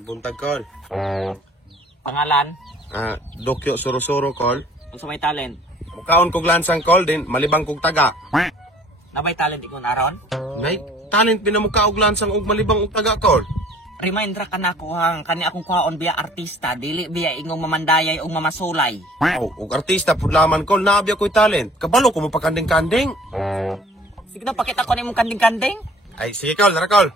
Buntag, Col. Pangalan? Dokyo Soro-Soro, Col. Unsa may talent? Mukaon kog lansang, Col, din malibang kog taga. Nabay talent ikon aron? May talent pinamuka og lansang og malibang og taga, Col. Reminder ka na ko hang kani akong kuhaon biya artista, dili biya ingong mamandayay o mamasulay. Og artista pud laman, Col, naabya ko'y talent. Kabalo ko mo pakanding-kanding. Sige na, pakita ko na imong kanding-kanding. Ay, sige, Col, tara, Col.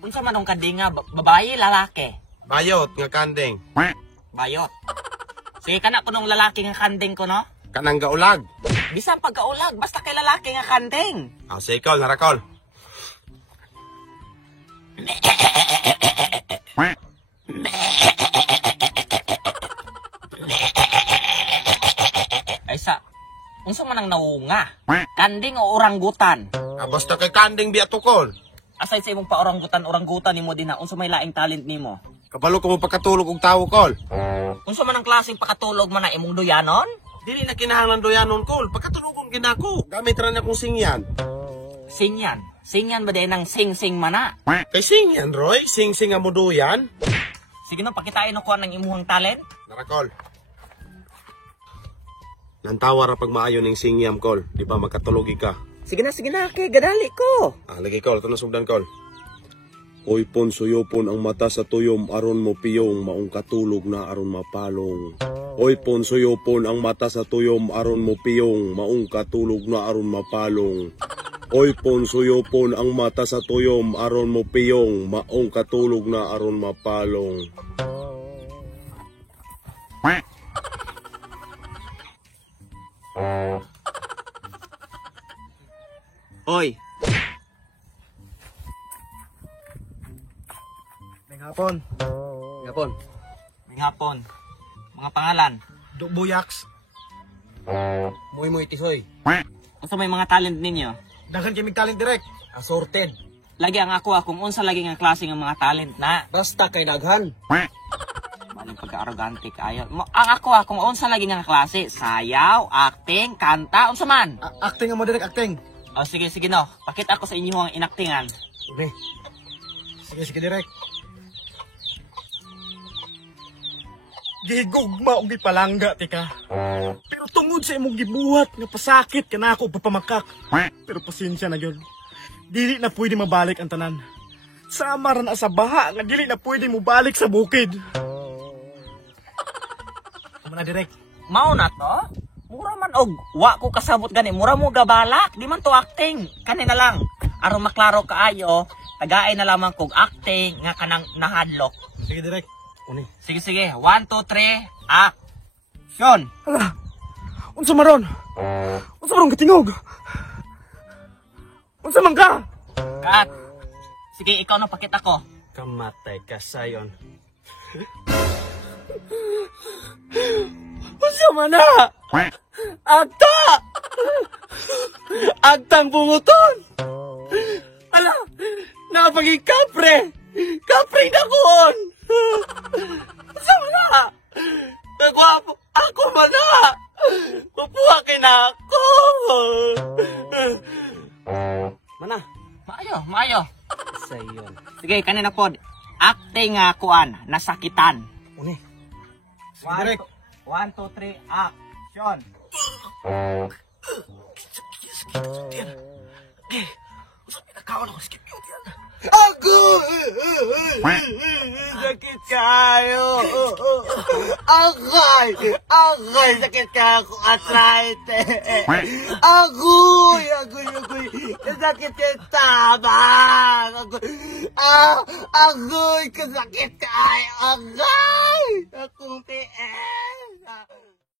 Unsa man ang kanding nga, babae, lalaki? Bayot nga kanding. Bayot. Sige ka na ko nung lalaki nga kanding ko, no? Kanang gaulag. Bisan pagkaulag, basta kay lalaki nga kanding. Sige, Col, tara, Col. Ay sa, unsa man ang naunga? Kanding o oranggutan? Basta kay kanding biya to, Col. Aside sa imong pa-oranggutan nimo din na, unsa may laing talent nimo? Kabalo ko mo pagkatulog og tawo, Col. Unsa man ang klaseng pakatulog man na imong duyanon? Dili na kinahanglan doyanon, Col. Pagkatulugon ginako. Gamit ra na kong singyan. Singyan. Singyan ba din ng sing-sing mana? Kay singyan, Roy. Sing-sing ang muduyan. Sige na, pakitain ko ng imuhang talent. Tara, Col. Nantawa ra pag maayo ning singyam, Col. Di ba magkatulogi ka? Sige na, kay gadali ko. Lagi, Col. Ito na sugdan, Col. Hoy pon suyopon ang mata sa tuyom aron mo piyong maong katulog na aron mapalong. Hoy pon suyopon ang mata sa tuyom aron mo piyong maong katulog na aron mapalong. Hoy pon suyopon ang mata sa tuyom aron mo piyong maong katulog na aron mapalong. Oy. Hapon. Hapon. Mga pangalan. Buyaks. Muy tisoy. Unsa may mga talent ninyo? Daghan kami talent direct. Assorted. Lagi ang ako kung unsa lagi nga klase ng mga talent na. Basta kay daghan. Maling pagka-arrogante kayo. Ang ako kung unsa lagi nga klase, sayaw, acting, kanta, unsa man. Acting mo direct acting. Sige no. Pakita ko sa inyo ang inaktingan. Sige direct. Gigugma og gipalangga tika. Pero tungod sa imong gibuhat nga pasakit kana ako papamakak. Pero pasensya na gyud. Dili na pwede mabalik ang tanan. Sama ra na sa baha nga dili na pwede mo balik sa bukid. Amo na direct. Mao na to? Mura man og wa ko kasabot gani, mura mo gabalak, di man to acting. Kani na lang. Aron maklaro kaayo, tagaay na lamang kog acting nga kanang nahadlok. Sige direct. Uni. Sige. 1, 2, 3, action! Hala. Unsa maron? Unsa maron katingog? Unsa man ka? Cut! Sige, ikaw na pakita ko. Kamatay ka sayon. Unsa man na? Agta! Agtang bunguton! Ala! Napaging kapre! Kapre na kon! Unsa man na? Nagwapo ako man na! Mapuhakin na ako! Mana? Maayo. Sayon. Sige, kanina pod. Acting nga kuan, nasakitan. Uni. Sige direct. 1, 2, 3, action! Pinakaon ako skip yun yan. Sakit kayo! Agay! Sakit kayo ako arthritis! Agoy! Sakit kayo tabang! Agoy! Kasakit kayo! Agay! Akong tiis!